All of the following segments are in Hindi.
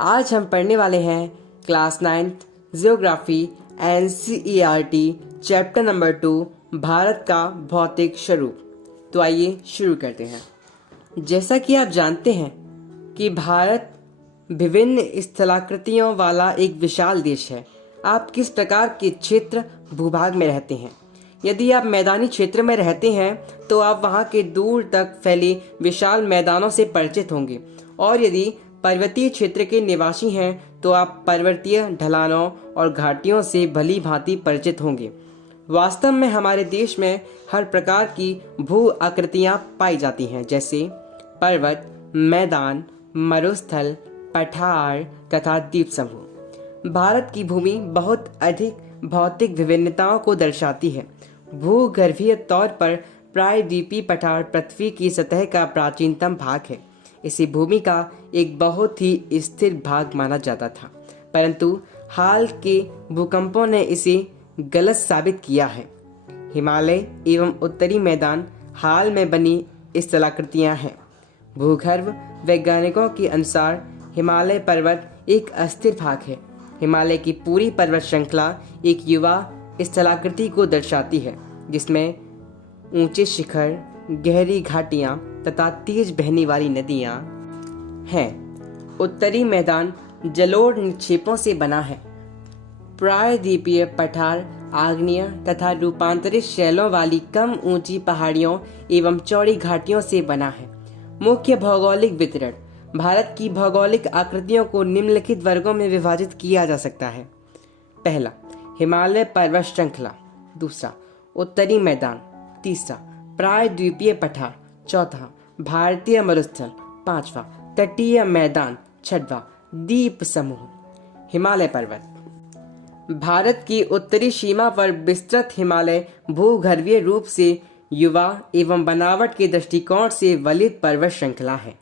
आज हम पढ़ने वाले हैं class 9th geography NCERT chapter number 2 Bharat का भौतिक स्वरूप। तो आइए शुरू करते हैं। जैसा कि आप जानते हैं कि भारत विभिन्न स्थलाकृतियों वाला एक विशाल देश है। आप किस प्रकार के क्षेत्र भूभाग में रहते हैं? यदि आप मैदानी क्षेत्र में रहते हैं तो आप वहां के दूर तक फैले विशाल मैदानों से परिचित होंगे, और यदि पर्वतीय क्षेत्र के निवासी हैं तो आप पर्वतीय ढलानों और घाटियों से भली भांति परिचित होंगे। वास्तव में हमारे देश में हर प्रकार की भू आकृतियाँ पाई जाती हैं, जैसे पर्वत, मैदान, मरुस्थल, पठार तथा द्वीप समूह। भारत की भूमि बहुत अधिक भौतिक विभिन्नताओं को दर्शाती है। भूगर्भीय तौर पर प्रायद्वीपीय पठार पृथ्वी की सतह का प्राचीनतम भाग है। इसी भूमि का एक बहुत ही स्थिर भाग माना जाता था, परंतु हाल के भूकंपों ने इसे गलत साबित किया है। हिमालय एवं उत्तरी मैदान हाल में बनी स्थलाकृतियां हैं। भूगर्भ वैज्ञानिकों के अनुसार हिमालय पर्वत एक अस्थिर भाग है। हिमालय की पूरी पर्वत श्रृंखला एक युवा स्थलाकृति को दर्शाती है, जिसमें ऊंचे शिखर, गहरी घाटियां तथा तेज बहने वाली नदियां हैं। उत्तरी मैदान जलोढ़ निक्षेपों से बना है। प्रायद्वीपीय पठार आग्नेय तथा रूपांतरित शैलों वाली कम ऊंची पहाड़ियों एवं चौड़ी घाटियों से बना है। मुख्य भौगोलिक वितरण। भारत की भौगोलिक आकृतियों को निम्नलिखित वर्गों में विभाजित किया जा सकता है। पहला, हिमालय पर्वत श्रृंखला। दूसरा, उत्तरी मैदान। तीसरा, प्रायद्वीपीय पठार। चौथा, भारतीय मरुस्थल। पांचवा, तटीय मैदान। छठवां, द्वीप समूह। हिमालय पर्वत। भारत की उत्तरी सीमा पर विस्तृत हिमालय भूगर्भीय रूप से युवा एवं बनावट के दृष्टिकोण से वलित पर्वत श्रृंखला है।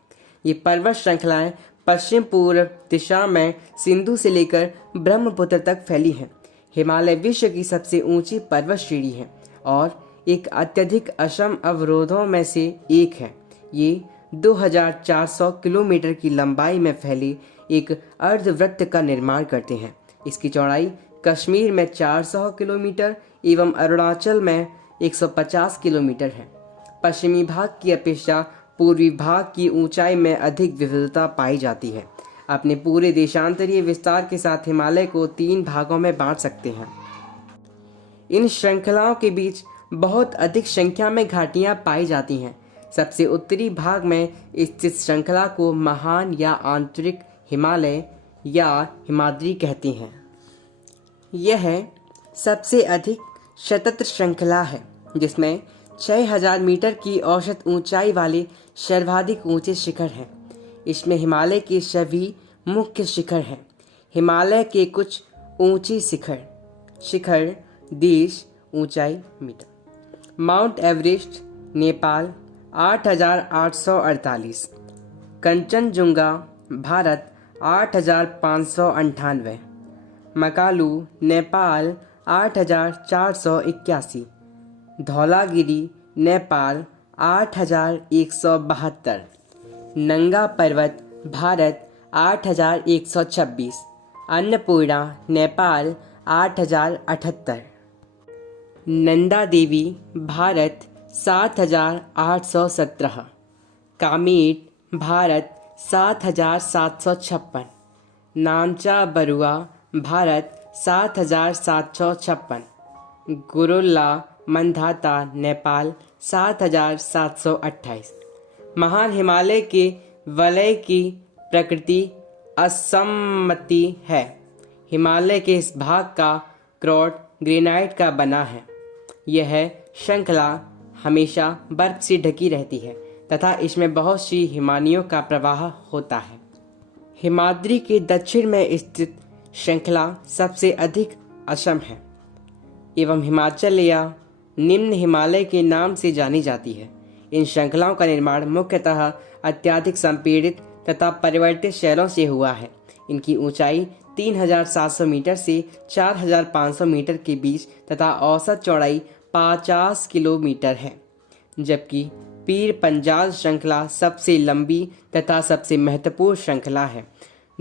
ये पर्वत श्रृंखलाएं पश्चिम पूर्व दिशा में सिंधु से लेकर ब्रह्मपुत्र तक फैली हैं। हिमालय विश्व की सबसे ऊंची पर्वत श्रेणी है और एक अत्यधिक असम अवरोधों में से एक है। ये 2400 किलोमीटर की लंबाई में फैले एक अर्धवृत्त का निर्माण करते हैं। इसकी चौड़ाई कश्मीर में 400 किलोमीटर एवं अरुणाचल में 150 किलोमीटर है। पश्चिमी भाग की अपेक्षा पूर्वी भाग की ऊंचाई में अधिक विविधता पाई जाती है। अपने पूरे देशांतरीय विस्तार के साथ हिमालय को 3 भागों में बांट सकते हैं। इन श्रृंखलाओं के बीच बहुत अधिक संख्या में घाटियां पाई जाती हैं। सबसे उत्तरी भाग में स्थित श्रृंखला को महान या आंतरिक हिमालय या हिमाद्री कहते हैं। यह सबसे अधिक सतत श्रृंखला है, जिसमें 6000 मीटर की औसत ऊंचाई वाले सर्वाधिक ऊंचे शिखर हैं। इसमें हिमालय के सभी मुख्य शिखर हैं। हिमालय के कुछ ऊंची शिखर देश ऊंचाई मीटर। माउंट एवरेस्ट नेपाल 8848, कंचनजुंगा भारत 8598, मकालू नेपाल 8481, धौलागिरी नेपाल 8172, नंगा पर्वत भारत 8126, अन्नपूर्णा नेपाल 8078, नंदा देवी भारत 7817, कामेट भारत 7756, नामचा बरुआ भारत 7756, गुरुल्ला मंधाता नेपाल 7728। महान हिमालय के वलय की प्रकृति असममित है। हिमालय के इस भाग का क्रोट ग्रेनाइट का बना है। यह श्रृंखला हमेशा बर्फ से ढकी रहती है तथा इसमें बहुत सी हिमानियों का प्रवाह होता है। हिमाद्री के दक्षिण में स्थित श्रृंखला सबसे अधिक असम है एवं हिमाचल या निम्न हिमालय के नाम से जानी जाती है। इन श्रृंखलाओं का निर्माण मुख्यतः अत्यधिक संपीड़ित तथा परिवर्तित शैलों से हुआ है। इनकी ऊंचाई 3700 मीटर से 4500 मीटर के बीच तथा औसत चौड़ाई 50 किलोमीटर है, जबकि पीर पंजाल श्रृंखला सबसे लंबी तथा सबसे महत्वपूर्ण श्रृंखला है।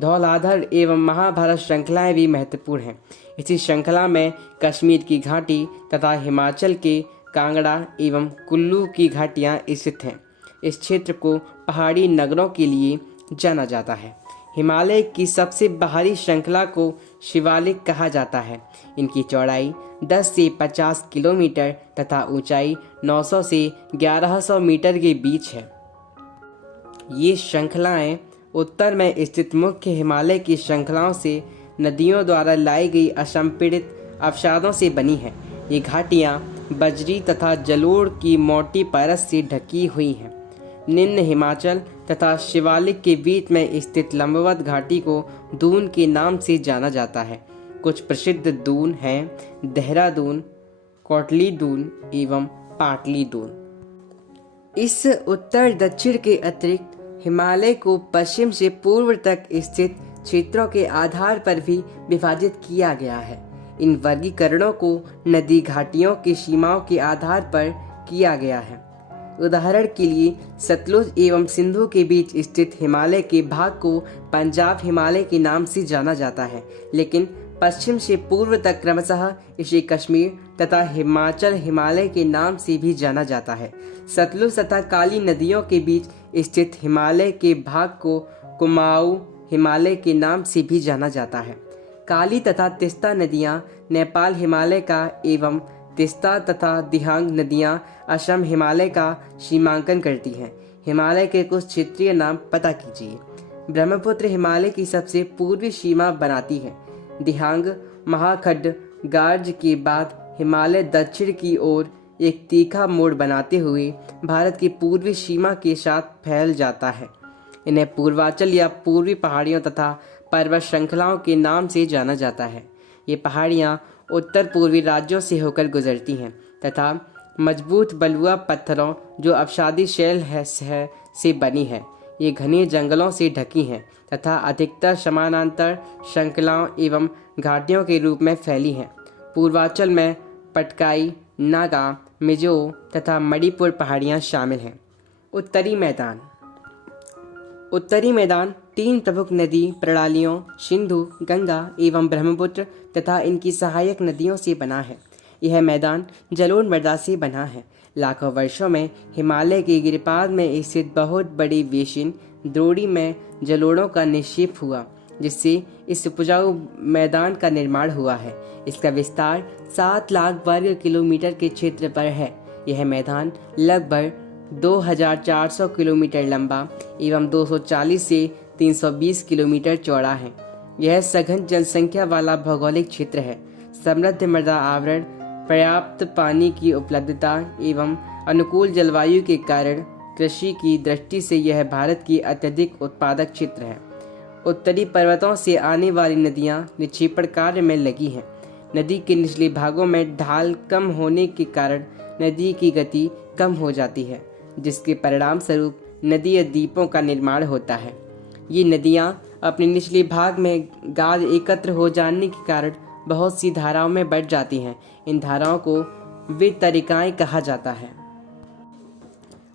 धौलाधर एवं महाभारत श्रृंखलाएं भी महत्वपूर्ण हैं। इसी श्रृंखला में कश्मीर की घाटी तथा हिमाचल के कांगड़ा एवं कुल्लू की घाटियां स्थित हैं। इस क्षेत्र को पहाड़ी नगरों के लिए जाना जाता है। हिमालय की सबसे बाहरी श्रृंखला को शिवालिक कहा जाता है। इनकी चौड़ाई 10 से 50 किलोमीटर तथा ऊंचाई 900 से 1100 मीटर के बीच है। ये श्रृंखलाएं उत्तर में स्थित मुख्य हिमालय की श्रृंखलाओं से नदियों द्वारा लाई गई असंपीड़ित अवसादों से बनी हैं। ये घाटियां बजरी तथा जलोढ़ की मोटी परत से ढकी हुई हैं। निम्न हिमाचल तथा शिवालिक के बीच में स्थित लंबवत घाटी को दून के नाम से जाना जाता है। कुछ प्रसिद्ध दून हैं देहरादून, कोटली दून एवं पाटली दून। इस उत्तर दक्षिण के अतिरिक्त हिमालय को पश्चिम से पूर्व तक स्थित क्षेत्रों के आधार पर भी विभाजित किया गया है। इन वर्गीकरणों को नदी घाटियों की सीमाओं के आधार पर किया गया है। उदाहरण के लिए सतलुज एवं सिंधु के बीच स्थित हिमालय के भाग को पंजाब हिमालय के नाम से जाना जाता है, लेकिन पश्चिम से पूर्व तक क्रमशः इसे कश्मीर तथा हिमाचल हिमालय के नाम से भी जाना जाता है। सतलुज तथा काली नदियों के बीच स्थित हिमालय के भाग को कुमाऊं हिमालय के नाम से भी जाना जाता है। काली तथा तिस्ता नदियां नेपाल हिमालय का एवं तिस्ता तथा दिहांग नदियां असम हिमालय का सीमांकन करती हैं। हिमालय के कुछ क्षेत्रीय नाम पता कीजिए। ब्रह्मपुत्र हिमालय की सबसे पूर्वी सीमा बनाती है। दिहांग महाखड्ड गार्ज के बाद हिमालय दक्षिण की ओर एक तीखा मोड़ बनाते हुए भारत की पूर्वी सीमा के साथ फैल जाता है। इन्हें पूर्वांचल या पूर्वी पहाड़ियों तथा पर्वत श्रृंखलाओं के नाम से जाना जाता है। ये पहाड़ियाँ उत्तर पूर्वी राज्यों से होकर गुजरती हैं तथा मजबूत बलुआ पत्थरों जो अवसादी शैल है से बनी है। ये घने जंगलों से ढकी हैं तथा अधिकतर समानांतर श्रृंखलाओं एवं घाटियों के रूप में फैली हैं। पूर्वांचल में पटकाई, नागा, मिजो तथा मणिपुर पहाड़ियाँ शामिल हैं। उत्तरी मैदान 3 प्रमुख नदी प्रणालियों सिंधु, गंगा एवं ब्रह्मपुत्र तथा इनकी सहायक नदियों से बना है। यह मैदान जलोढ़ मृदा से बना है। लाखों वर्षों में हिमालय के गिरिपाद में स्थित बहुत बड़ी बेसिन द्रोणी में जलोढ़ों का निक्षेप हुआ, जिससे इस उपजाऊ मैदान का निर्माण हुआ है। इसका विस्तार 7 लाख वर्ग किलोमीटर के क्षेत्र पर है। यह मैदान लगभग 2400 किलोमीटर लंबा एवं 240 से 320 किलोमीटर चौड़ा है। यह सघन जनसंख्या वाला भौगोलिक क्षेत्र है। समृद्ध मृदा आवरण, पर्याप्त पानी की उपलब्धता एवं अनुकूल जलवायु के कारण कृषि की दृष्टि से यह भारत की अत्यधिक उत्पादक क्षेत्र है। उत्तरी पर्वतों से आने वाली नदियां निक्षेपण कार्य में लगी हैं। नदी के निचले भागों में ढाल कम होने के कारण नदी की गति कम हो जाती है, जिसके परिणाम स्वरूप नदी द्वीपों का निर्माण होता है। ये नदियाँ अपने निचले भाग में गाद एकत्र हो जाने के कारण बहुत सी धाराओं में बढ़ जाती हैं। इन धाराओं को वितरिकाएं कहा जाता है।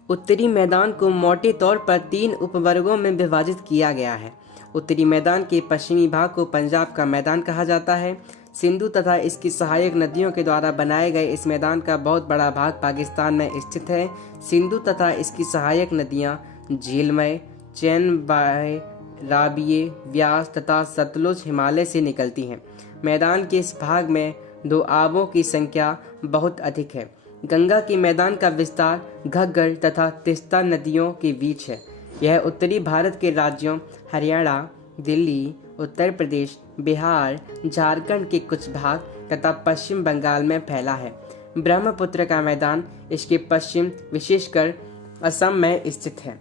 उत्तरी मैदान को मोटे तौर पर 3 उपवर्गों में विभाजित किया गया है। उत्तरी मैदान के पश्चिमी भाग को पंजाब का मैदान कहा जाता है। सिंधु तथा इसकी सहायक नदियों के द्वारा बनाए गए इस मैदान का बहुत बड़ा भाग पाकिस्तान में स्थित है। सिंधु तथा इसकी सहायक नदियां झीलमय, चैनबाय, राबिए, व्यास तथा सतलुज हिमालय से निकलती हैं। मैदान के इस भाग में 2 आबों की संख्या बहुत अधिक है। गंगा के मैदान का विस्तार घग्गर तथा तिस्ता नदियों के बीच है। यह उत्तरी भारत के राज्यों हरियाणा, दिल्ली, उत्तर प्रदेश, बिहार, झारखंड के कुछ भाग तथा पश्चिम बंगाल में फैला है। ब्रह्मपुत्र का मैदान इसके पश्चिम विशेषकर असम में स्थित है।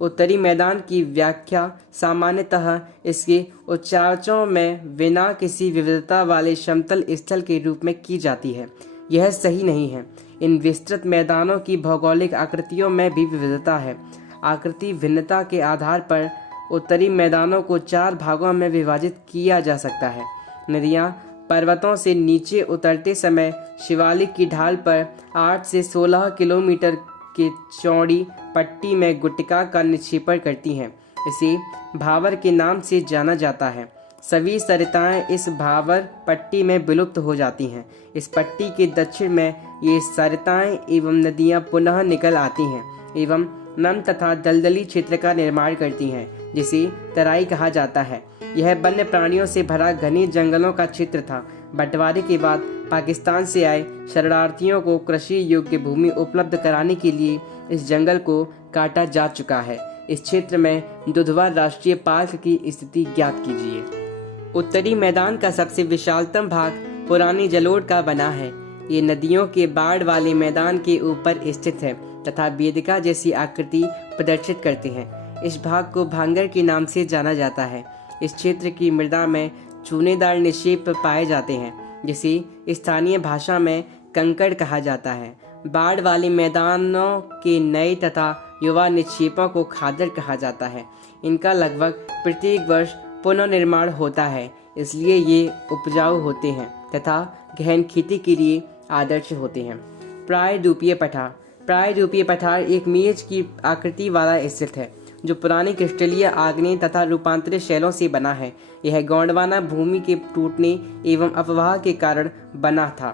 उत्तरी मैदान की व्याख्या सामान्यतः इसके उच्चावचों में बिना किसी विविधता वाले समतल स्थल के रूप में की जाती है। यह सही नहीं है। इन विस्तृत मैदानों की भौगोलिक आकृतियों में भी विविधता है। आकृति भिन्नता के आधार पर उत्तरी मैदानों को 4 भागों में विभाजित किया जा सकता है। नदियाँ पर्वतों से नीचे उतरते समय शिवालिक की ढाल पर 8 से 16 किलोमीटर के चौड़ी पट्टी में गुटिका का निक्षेपण करती हैं। इसे भावर के नाम से जाना जाता है। सभी सरिताएं इस भावर पट्टी में विलुप्त हो जाती हैं। इस पट्टी के दक्षिण में ये सरिताएं एवं नदियां पुनः निकल आती हैं एवं नम तथा दलदली क्षेत्र का निर्माण करती हैं, जिसे तराई कहा जाता है। यह वन्य प्राणियों से भरा घने जंगलों का क्षेत्र था। बंटवारे के बाद पाकिस्तान से आए शरणार्थियों को कृषि योग्य भूमि उपलब्ध कराने के लिए इस जंगल को काटा जा चुका है। इस क्षेत्र में दुधवा राष्ट्रीय पार्क की स्थिति ज्ञात कीजिए। उत्तरी मैदान का सबसे विशालतम भाग पुरानी जलोढ़ का बना है। ये नदियों के बाढ़ वाले मैदान के ऊपर स्थित है तथा वेदिका जैसी आकृति प्रदर्शित करते हैं। इस भाग को भांगर के नाम से जाना जाता है। इस क्षेत्र की मृदा में चूनेदार निक्षेप पाए जाते हैं, जिसे स्थानीय भाषा में कंकड़ कहा जाता है। बाढ़ वाले मैदानों के नए तथा युवा निक्षेपों को खादर कहा जाता है। इनका लगभग प्रत्येक वर्ष पुनर्निर्माण होता है, इसलिए ये उपजाऊ होते हैं तथा गहन खेती के लिए आदर्श होते हैं। प्रायद्वीपीय पठार। प्रायद्वीपीय पठार एक मेज की आकृति वाला स्थित है, जो पुरानी क्रिस्टलीय आग्नेय तथा रूपांतरित शैलों से बना है। यह गोंडवाना भूमि के टूटने एवं अपवाह के कारण बना था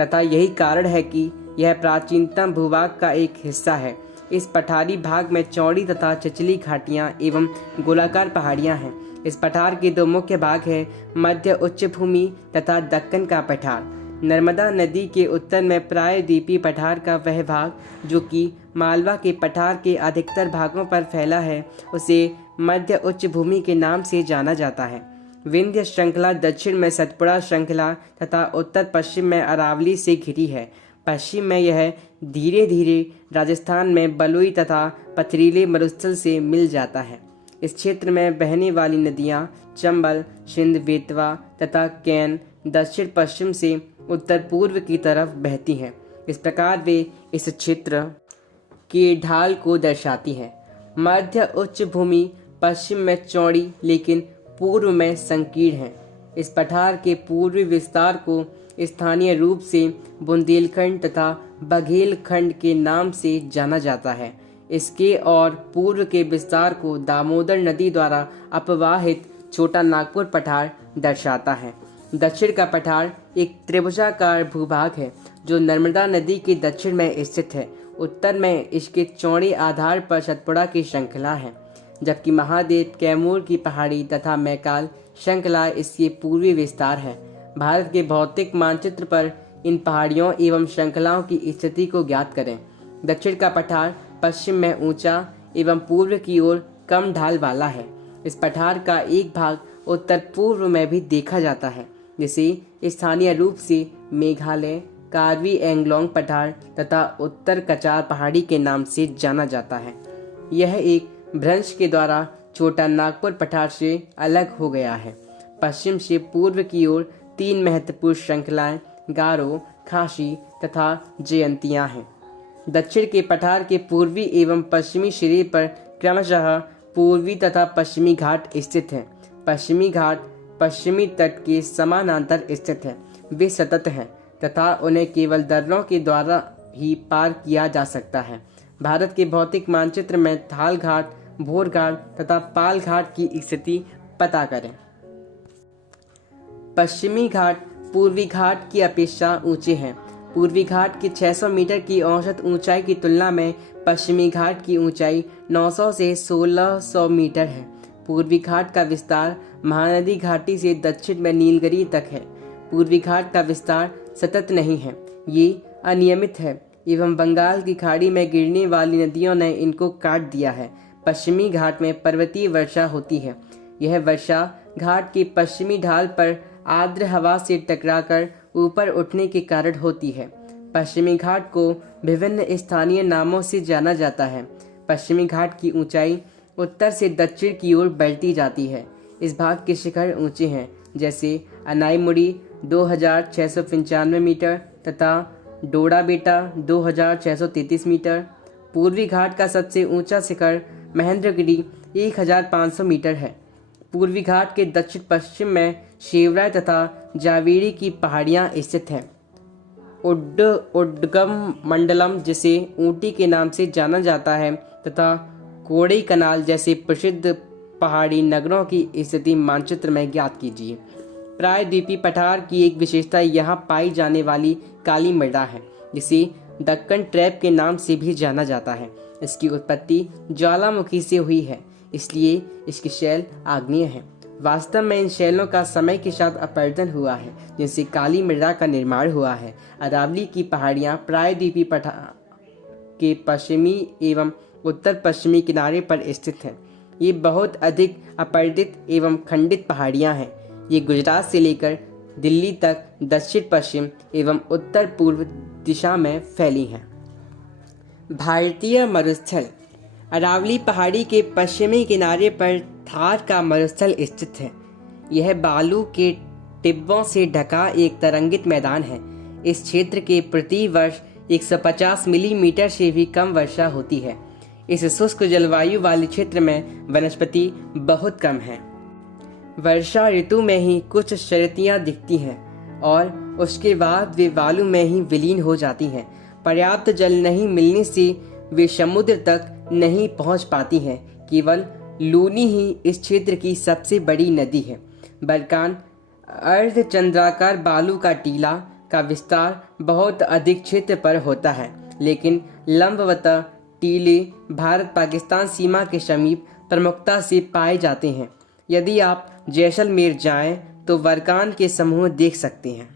तथा यही कारण है कि यह प्राचीनतम भूभाग का एक हिस्सा है। इस पठारी भाग में चौड़ी तथा चिचली घाटियां एवं गोलाकार पहाड़ियां हैं। इस पठार के दो मुख्य भाग हैं, मध्य उच्च भूमि तथा दक्कन का पठार। नर्मदा नदी के उत्तर में प्रायद्वीपीय पठार का वह भाग जो कि मालवा के पठार के अधिकतर भागों पर फैला है, उसे मध्य उच्च भूमि के नाम से जाना जाता है। विंध्य श्रृंखला दक्षिण में सतपुड़ा श्रृंखला तथा उत्तर पश्चिम में अरावली से घिरी है। पश्चिम में यह धीरे धीरे राजस्थान में बलुई तथा पथरीले मरुस्थल से मिल जाता है। इस क्षेत्र में बहने वाली नदियां चंबल, सिंध, बेतवा तथा कैन दक्षिण पश्चिम से उत्तर पूर्व की तरफ बहती हैं। इस प्रकार वे इस क्षेत्र के ढाल को दर्शाती हैं। मध्य उच्च भूमि पश्चिम में चौड़ी लेकिन पूर्व में संकीर्ण है। इस पठार के पूर्वी विस्तार को स्थानीय रूप से बुंदेलखंड तथा बघेलखंड के नाम से जाना जाता है। इसके और पूर्व के विस्तार को दामोदर नदी द्वारा अपवाहित छोटा नागपुर पठार दर्शाता है। दक्षिण का पठार एक त्रिभुजाकार भूभाग है जो नर्मदा नदी के दक्षिण में स्थित है। उत्तर में इसके चौड़े आधार पर सतपुड़ा की श्रृंखला है, जबकि महादेव, कैमूर की पहाड़ी तथा मैकाल श्रृंखला इसके पूर्वी विस्तार है। भारत के भौतिक मानचित्र पर इन पहाड़ियों एवं श्रृंखलाओं की स्थिति को ज्ञात करें। दक्षिण का पठार पश्चिम में ऊंचा एवं पूर्व की ओर कम ढाल वाला है। इस पठार का एक भाग उत्तर पूर्व में भी देखा जाता है, जिसे स्थानीय रूप से मेघालय कार्बी एंगलोंग पठार तथा उत्तर कचार पहाड़ी के नाम से जाना जाता है। यह एक भ्रंश के द्वारा छोटा नागपुर पठार से अलग हो गया है। पश्चिम से पूर्व की ओर तीन महत्वपूर्ण श्रृंखलाएं गारो, खासी तथा जयंतियां हैं। दक्षिण के पठार के पूर्वी एवं पश्चिमी सिरे पर क्रमशः पूर्वी तथा पश्चिमी घाट स्थित हैं। पश्चिमी घाट पश्चिमी तट के समानांतर स्थित है। वे सतत हैं तथा उन्हें केवल दर्रों के द्वारा ही पार किया जा सकता है। भारत के भौतिक मानचित्र में थाल घाट, भोर घाट तथा पाल घाट की स्थिति पता करें। पश्चिमी घाट पूर्वी घाट की अपेक्षा ऊंचे हैं। पूर्वी घाट की 600 मीटर की औसत ऊंचाई की तुलना में पश्चिमी घाट की ऊंचाई 900 से 1600 मीटर है। पूर्वी घाट का विस्तार महानदी घाटी से दक्षिण में नीलगिरी तक है। पूर्वी घाट का विस्तार सतत नहीं है, ये अनियमित है एवं बंगाल की खाड़ी में गिरने वाली नदियों ने इनको काट दिया है। पश्चिमी घाट में पर्वतीय वर्षा होती है। यह वर्षा घाट की पश्चिमी ढाल पर आर्द्र हवा से टकराकर ऊपर उठने के कारण होती है। पश्चिमी घाट को विभिन्न स्थानीय नामों से जाना जाता है। पश्चिमी घाट की ऊंचाई उत्तर से दक्षिण की ओर बढ़ती जाती है। इस भाग के शिखर ऊंचे हैं, जैसे अनाईमुड़ी 2695 मीटर तथा डोडाबेटा 2633 मीटर। पूर्वी घाट का सबसे ऊंचा शिखर महेंद्रगिरी 1500 मीटर है। पूर्वी घाट के दक्षिण पश्चिम में शेवराय तथा जावेरी की पहाड़ियां स्थित हैं। उड्डगम मंडलम, जिसे ऊटी के नाम से जाना जाता है, तथा कोड़ई कनाल जैसे प्रसिद्ध पहाड़ी नगरों की स्थिति मानचित्र में ज्ञात कीजिए। प्रायद्वीपीय पठार की एक विशेषता यहाँ पाई जाने वाली काली मृदा है, जिसे दक्कन ट्रैप के नाम से भी जाना जाता है। इसकी उत्पत्ति ज्वालामुखी से हुई है, इसलिए इसकी शैल आग्नेय है। वास्तव में इन शैलों का समय के साथ अपरदन हुआ है, जिनसे काली मृदा का निर्माण हुआ है। अरावली की पहाड़ियाँ प्रायद्वीपीय पठार के पश्चिमी एवं उत्तर पश्चिमी किनारे पर स्थित हैं। ये बहुत अधिक अपरदित एवं खंडित पहाड़ियाँ हैं। ये गुजरात से लेकर दिल्ली तक दक्षिण पश्चिम एवं उत्तर पूर्व दिशा में फैली हैं। भारतीय मरुस्थल। अरावली पहाड़ी के पश्चिमी किनारे पर थार का मरुस्थल स्थित है। यह बालू के टिब्बों से ढका एक तरंगित मैदान है। इस क्षेत्र के प्रति वर्ष 150 मिलीमीटर से भी कम वर्षा होती है। इस शुष्क जलवायु वाले क्षेत्र में वनस्पति बहुत कम है। वर्षा ऋतु में ही कुछ शरतियाँ दिखती हैं और उसके बाद वे बालू में ही विलीन हो जाती हैं। पर्याप्त जल नहीं मिलने से वे समुद्र तक नहीं पहुंच पाती हैं। केवल लूनी ही इस क्षेत्र की सबसे बड़ी नदी है। बरकान अर्धचंद्राकार बालू का टीला का विस्तार बहुत अधिक क्षेत्र पर होता है, लेकिन लंबवतः टीले भारत पाकिस्तान सीमा के समीप प्रमुखता से पाए जाते हैं। यदि आप जैसलमेर जाएं तो बरकान के समूह देख सकते हैं।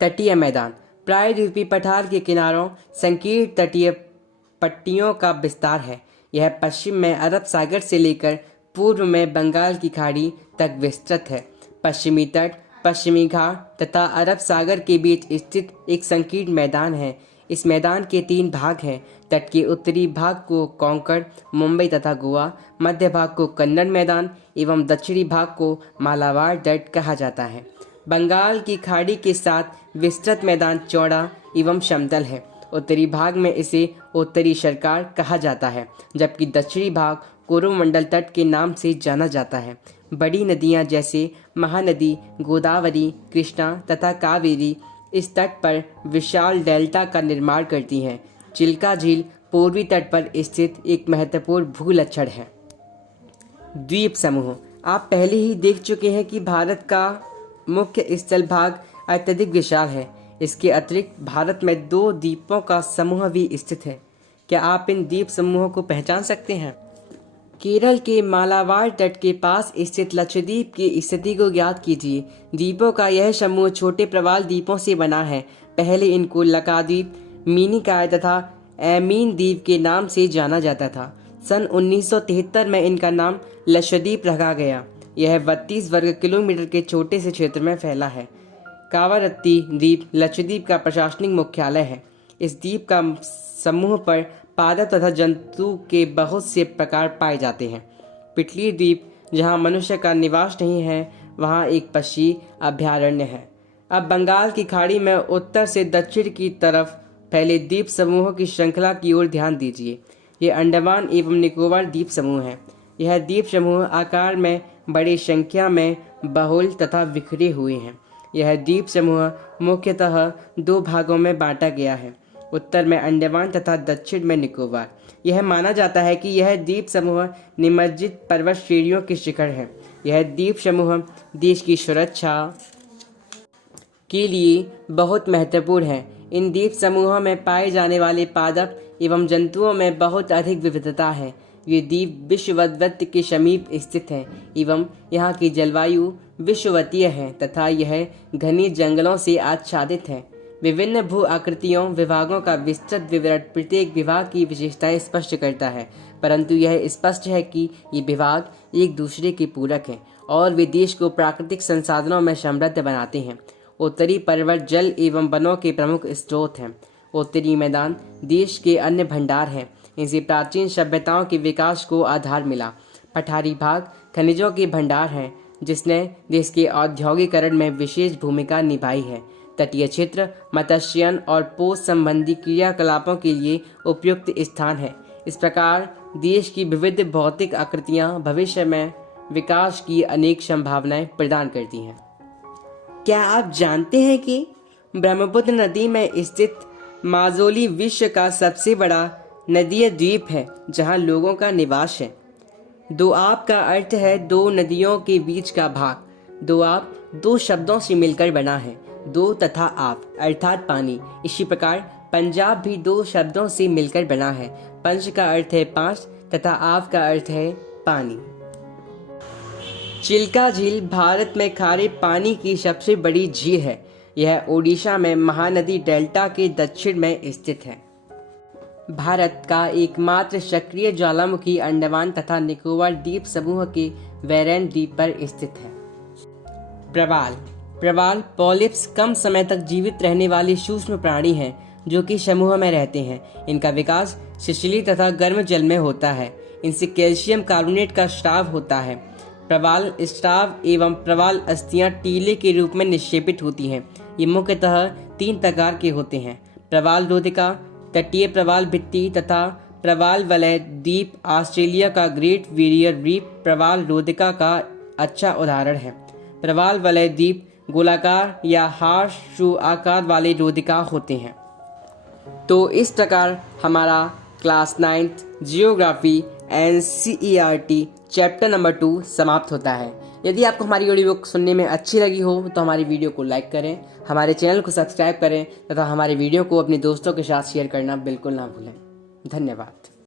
तटीय मैदान। प्रायद्वीपीय पठार के किनारों संकीर्ण तटीय पट्टियों का विस्तार है। यह पश्चिम में अरब सागर से लेकर पूर्व में बंगाल की खाड़ी तक विस्तृत है। पश्चिमी तट, पश्चिमी घाट तथा अरब सागर के बीच स्थित एक संकीर्ण मैदान है। इस मैदान के 3 भाग हैं। तट के उत्तरी भाग को कोंकण, मुंबई तथा गोवा, मध्य भाग को कन्नड़ मैदान एवं दक्षिणी भाग को मालाबार तट कहा जाता है। बंगाल की खाड़ी के साथ विस्तृत मैदान चौड़ा एवं समतल है। उत्तरी भाग में इसे उत्तरी सरकार कहा जाता है, जबकि दक्षिणी भाग कोरोमंडल तट के नाम से जाना जाता है। बड़ी नदियां जैसे महानदी, गोदावरी, कृष्णा तथा कावेरी इस तट पर विशाल डेल्टा का निर्माण करती हैं। चिल्का झील पूर्वी तट पर स्थित एक महत्वपूर्ण भूलक्षण है। द्वीप समूह। आप पहले ही देख चुके हैं कि भारत का मुख्य स्थल भाग अत्यधिक विशाल है। इसके अतिरिक्त भारत में 2 द्वीपों का समूह भी स्थित है। क्या आप इन द्वीप समूहों को पहचान सकते हैं? केरल के मालाबार तट के पास स्थित लक्षद्वीप की स्थिति को ज्ञात कीजिए। द्वीपों का यह समूह छोटे प्रवाल द्वीपों से बना है। पहले इनको लकाद्वीप, मिनिकॉय तथा एमीन द्वीप के नाम से जाना जाता था। सन 1973 में इनका नाम लक्षद्वीप रखा गया। यह 32 वर्ग किलोमीटर के छोटे से क्षेत्र में फैला है। कावारत्ती द्वीप लक्षद्वीप का प्रशासनिक मुख्यालय है। इस द्वीप का समूह पर पादप तथा जंतु के बहुत से प्रकार पाए जाते हैं। पिटली द्वीप, जहां मनुष्य का निवास नहीं है, वहां एक पक्षी अभयारण्य है। अब बंगाल की खाड़ी में उत्तर से दक्षिण की तरफ फैले द्वीप समूहों की श्रृंखला की ओर ध्यान दीजिए। ये अंडमान एवं निकोबार द्वीप समूह है। यह द्वीप समूह आकार में बड़ी संख्या में बहुल तथा बिखरे हुए हैं। यह द्वीप समूह मुख्यतः 2 भागों में बांटा गया है, उत्तर में अंडमान तथा दक्षिण में निकोबार। यह माना जाता है कि यह द्वीप समूह निमज्जित पर्वत श्रेणियों के शिखर है। यह द्वीप समूह देश की सुरक्षा के लिए बहुत महत्वपूर्ण है। इन द्वीप समूहों में पाए जाने वाले पादप एवं जंतुओं में बहुत अधिक विविधता है। ये द्वीप विषुववृत्त के समीप स्थित हैं एवं यहाँ की जलवायु विषुवतीय है तथा यह घने जंगलों से आच्छादित है। विभिन्न भू आकृतियों विभागों का विस्तृत विवरण प्रत्येक विभाग की विशेषताएं स्पष्ट करता है, परंतु यह स्पष्ट है कि ये विभाग एक दूसरे के पूरक हैं और वे देश को प्राकृतिक संसाधनों में समृद्ध बनाते हैं। उत्तरी पर्वत जल एवं वनों के प्रमुख स्रोत हैं। उत्तरी मैदान देश के अन्य भंडार हैं। इनसे प्राचीन सभ्यताओं के विकास को आधार मिला। पठारी भाग खनिजों के भंडार हैं, जिसने देश के औद्योगिकरण में विशेष भूमिका निभाई है। तटीय क्षेत्र मत्स्यन और पोष संबंधी क्रियाकलापों के लिए उपयुक्त स्थान है। इस प्रकार देश की विविध भौतिक आकृतियां भविष्य में विकास की अनेक संभावनाएं प्रदान करती हैं। क्या आप जानते हैं कि ब्रह्मपुत्र नदी में स्थित माजुली विश्व का सबसे बड़ा नदीय द्वीप है, जहां लोगों का निवास है। दोआब का अर्थ है दो नदियों के बीच का भाग। दोआब दो शब्दों से मिलकर बना है, दो तथा आब अर्थात पानी। इसी प्रकार पंजाब भी दो शब्दों से मिलकर बना है। पंच का अर्थ है पांच तथा आब का अर्थ है पानी। चिल्का झील भारत में खारे पानी की सबसे बड़ी झील है। यह ओडिशा में महानदी डेल्टा के दक्षिण में स्थित है। भारत का एकमात्र सक्रिय ज्वालामुखी अंडमान तथा निकोबार द्वीप समूह के वेरेन द्वीप पर स्थित है। प्रवाल प्रवाल पॉलिप्स कम समय तक जीवित रहने वाले सूक्ष्म प्राणी हैं जो कि समूह में रहते हैं। इनका विकास सिसिली तथा गर्म जल में होता है। इनसे कैल्शियम कार्बोनेट का स्राव होता है। प्रवाल स्राव एवं प्रवाल अस्थियां टीले के रूप में निक्षेपित होती हैं। ये मुख्यतः 3 प्रकार के होते हैं: प्रवाल रोधिका, तटीय प्रवाल भित्ति तथा प्रवाल वलय द्वीप। ऑस्ट्रेलिया का ग्रेट बैरियर रीफ प्रवाल रोधिका का अच्छा उदाहरण है। प्रवाल वलय द्वीप गोलाकार या हार्स शू आकार वाले रोधिका होते हैं। तो इस प्रकार हमारा class 9th geography NCERT chapter number 2 समाप्त होता है। यदि आपको हमारी ऑडियो बुक सुनने में अच्छी लगी हो तो हमारी वीडियो को लाइक करें, हमारे चैनल को सब्सक्राइब करें तथा हमारे वीडियो को अपने दोस्तों के साथ शेयर करना बिल्कुल ना भूलें। धन्यवाद।